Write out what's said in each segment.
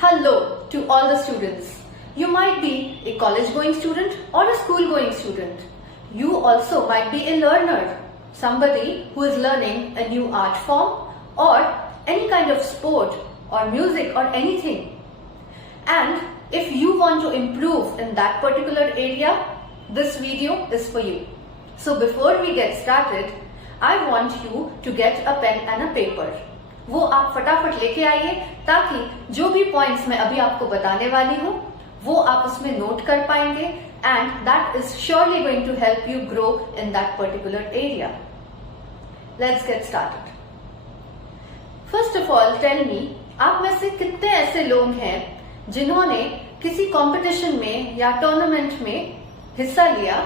Hello to all the students. You might be a college going student or a school going student. You also might be a learner, somebody who is learning a new art form or any kind of sport or music or anything. And if you want to improve in that particular area, this video is for you. So before we get started, I want you to get a pen and a paper. वो आप फटाफट लेके आइए ताकि जो भी points मैं अभी आपको बताने वाली हूँ वो आप उसमें नोट कर पाएंगे and that is surely going to help you grow in that particular area. Let's get started. First of all tell me, आप में से कितने ऐसे लोग हैं जिन्होंने किसी कंपटीशन में या टूर्नामेंट में हिस्सा लिया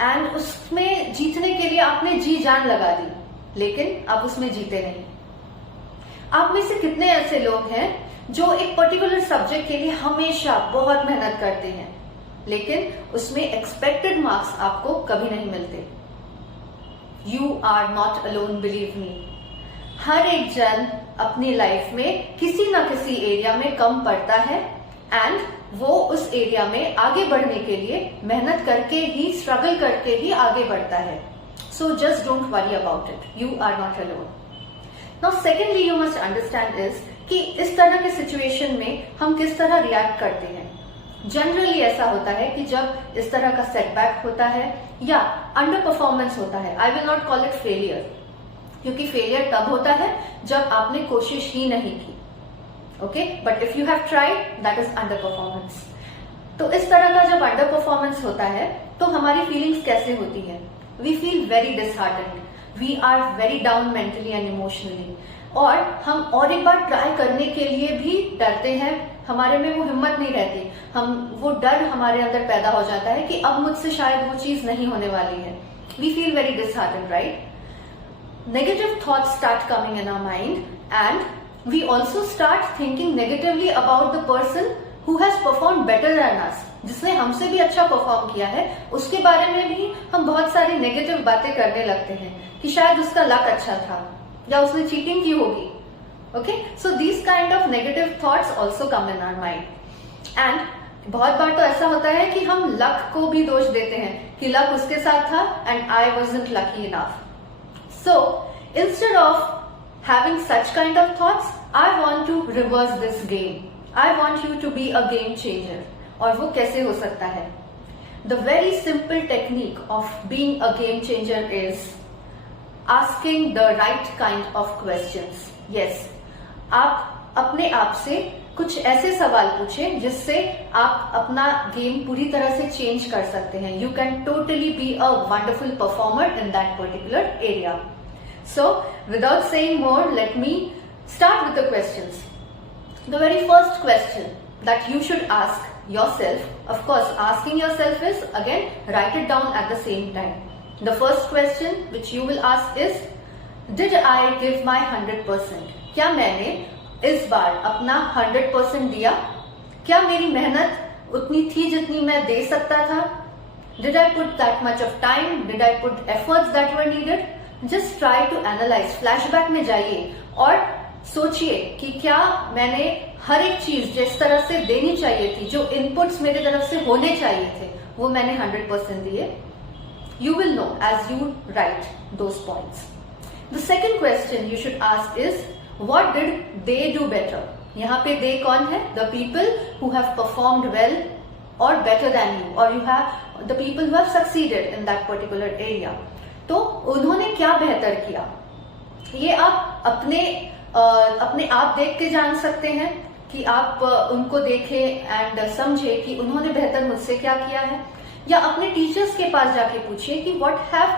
एंड उसमें जीतने के लिए आपने जी जान लगा दी लेकिन आप उसमें जीते नहीं. आप में से कितने ऐसे लोग हैं जो एक पर्टिकुलर सब्जेक्ट के लिए हमेशा बहुत मेहनत करते हैं लेकिन उसमें एक्सपेक्टेड मार्क्स आपको कभी नहीं मिलते. You are not alone, believe me. हर एक जन अपनी लाइफ में किसी ना किसी एरिया में कम पड़ता है एंड वो उस एरिया में आगे बढ़ने के लिए मेहनत करके ही, स्ट्रगल करके ही आगे बढ़ता है. So just don't worry about it. You are not alone. Now secondly you must understand is कि इस तरह के सिचुएशन में हम किस तरह रिएक्ट करते हैं. जनरली ऐसा होता है कि जब इस तरह का सेटबैक होता है या अंडर परफॉर्मेंस होता है, I will not call it failure, क्योंकि फेलियर तब होता है जब आपने कोशिश ही नहीं की. Okay, but if you have tried that is under performance. तो इस तरह का जब अंडर परफॉर्मेंस होता है तो हमारी फीलिंग्स कैसे होती है? We feel very disheartened, we are very down mentally and emotionally, और हम और एक बार ट्राई करने के लिए भी डरते हैं. हमारे में वो हिम्मत नहीं रहती, वो डर हमारे अंदर पैदा हो जाता है कि अब मुझसे शायद वो चीज नहीं होने वाली है. We feel very disheartened, right? Negative thoughts start coming in our mind and we also start thinking negatively about the person who has perform better than us. जिसने हमसे भी अच्छा परफॉर्म किया है उसके बारे में भी हम बहुत सारी नेगेटिव बातें करने लगते हैं कि शायद उसका लक अच्छा था या उसने चीटिंग की होगी. Okay, so these kind of negative thoughts also come in our mind. And बहुत बार तो ऐसा होता है कि हम लक को भी दोष देते हैं कि लक उसके साथ था and I wasn't lucky enough. So instead of having such kind of thoughts, I want to reverse this game. I want you to be a game changer. और वो कैसे हो सकता है? The very simple technique of being a game changer is asking the right kind of questions. Yes, आप अपने आप से कुछ ऐसे सवाल पूछें जिससे आप अपना गेम पूरी तरह से चेंज कर सकते हैं. You can totally be a wonderful performer in that particular area. So without saying more, let me start with the questions. The very first question that you should ask yourself, of course asking yourself is, again, write it down at the same time. The first question which you will ask is, did I give my 100%? क्या मैंने इस बार अपना 100% दिया? क्या मेरी मेहनत उतनी थी जितनी मैं दे सकता था? Did I put that much of time? Did I put efforts that were needed? Just try to analyze. Flashback में जाइए और सोचिए कि क्या मैंने हर एक चीज जिस तरह से देनी चाहिए थी, जो इनपुट्स मेरे तरफ से होने चाहिए थे, वो मैंने 100% दिए. You will know as you write those points. The second question you should ask is, what did they do better? यहाँ पे दे कौन है? The people who have performed well और बेटर देन यू, और you have the people who have succeeded in that particular area. तो उन्होंने क्या बेहतर किया, ये आप अपने आप देख के जान सकते हैं कि आप उनको देखें एंड समझे कि उन्होंने बेहतर मुझसे क्या किया है. या अपने टीचर्स के पास जाके पूछिए कि व्हाट हैव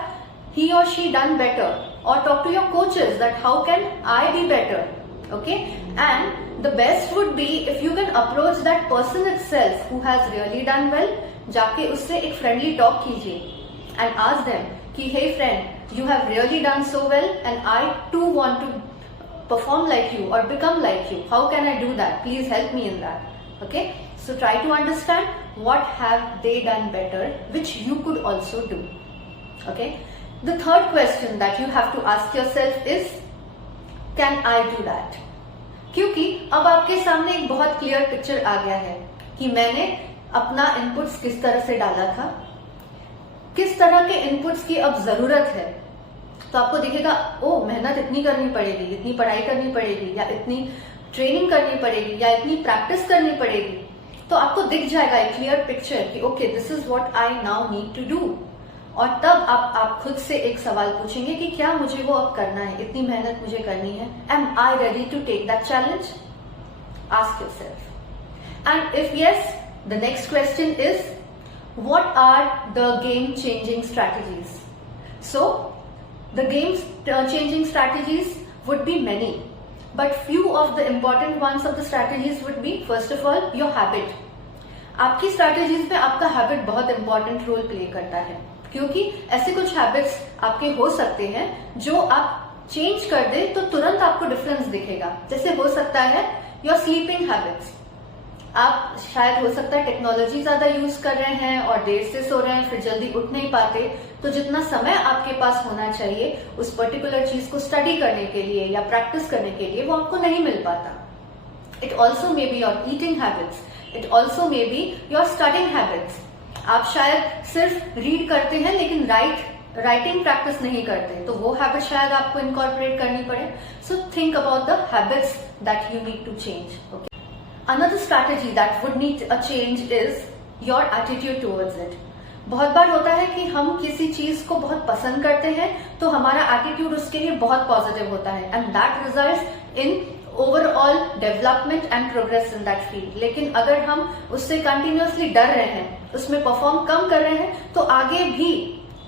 ही और शी डन बेटर, और talk to your coaches that how can I be better. Okay, and the best would be if you can approach that person itself who has really done well. जाके उससे एक friendly talk कीजिए and ask them कि hey friend, you have really done so well and I too want to perform like you or become like you. How can I do that? Please help me in that. Okay, so try to understand what have they done better which you could also do. Okay, the third question that you have to ask yourself is, can I do that? क्योंकि अब आपके सामने एक बहुत clear picture आ गया है कि मैंने अपना इनपुट्स किस तरह से डाला था, किस तरह के इनपुट्स की अब जरूरत है। तो आपको दिखेगा ओ मेहनत इतनी करनी पड़ेगी, इतनी पढ़ाई करनी पड़ेगी, या इतनी ट्रेनिंग करनी पड़ेगी, या इतनी प्रैक्टिस करनी पड़ेगी। तो आपको दिख जाएगा एक क्लियर पिक्चर कि okay this is what I now need to do. और तब आप खुद से एक सवाल पूछेंगे कि क्या मुझे वो अब करना है, इतनी मेहनत मुझे करनी है। Am I ready to take that challenge? Ask yourself. And if yes, the next question is what are the game changing strategies? So the game changing strategies would be many, but few of the important ones of the strategies would be, first of all, your habit. आपकी strategies में आपका habit बहुत important role play करता है, क्योंकि ऐसे कुछ habits आपके हो सकते हैं जो आप चेंज कर दे तो तुरंत आपको डिफरेंस दिखेगा। जैसे हो सकता है योर स्लीपिंग हैबिट्स। आप शायद हो सकता है टेक्नोलॉजी ज्यादा यूज कर रहे हैं और देर से सो रहे हैं, फिर जल्दी उठ नहीं पाते, तो जितना समय आपके पास होना चाहिए उस पर्टिकुलर चीज को स्टडी करने के लिए या प्रैक्टिस करने के लिए वो आपको नहीं मिल पाता। It also may be your eating habits, it also may be your studying habits. आप शायद सिर्फ रीड करते हैं लेकिन राइटिंग प्रैक्टिस नहीं करते, तो वो हैबिट शायद आपको इनकॉर्पोरेट करनी पड़े। So think about the habits that you need to change. Okay, another strategy that would need a change is your attitude towards it. बहुत बार होता है कि हम किसी चीज को बहुत पसंद करते हैं तो हमारा एटीट्यूड उसके लिए बहुत पॉजिटिव होता है, and that results in overall development and progress in that field. लेकिन अगर हम उससे कंटिन्यूअसली डर रहे हैं, उसमें परफॉर्म कम कर रहे हैं, तो आगे भी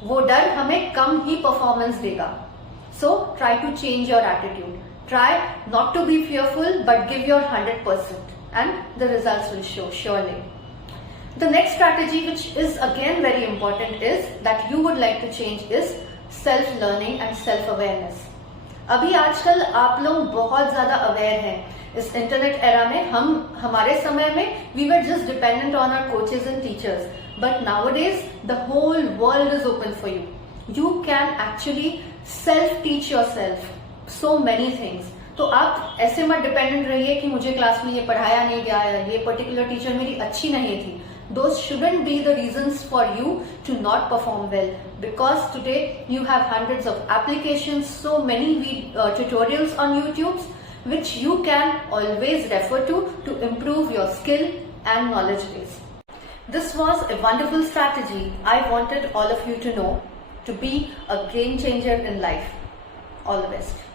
वो डर हमें कम ही परफॉर्मेंस देगा। So try to change your attitude, try not to be fearful but give your 100%, and the results will show surely. The next strategy, which is again very important, is that you would like to change is self learning and self awareness. अभी आजकल आप लोग बहुत ज्यादा aware हैं इस internet era में। हमारे समय में we were just dependent on our coaches and teachers, but nowadays the whole world is open for you. You can actually self teach yourself so many things. तो आप ऐसे मत डिपेंडेंट रहिए कि मुझे क्लास में ये पढ़ाया नहीं गया है, ये पर्टिकुलर टीचर मेरी अच्छी नहीं थी। Those shouldn't be the reasons for you to not perform well, because today you have hundreds of applications, so many tutorials on YouTube, which you can always refer to improve your skill and knowledge base. This was a wonderful strategy I wanted all of you to know to be a game changer in life. All the best.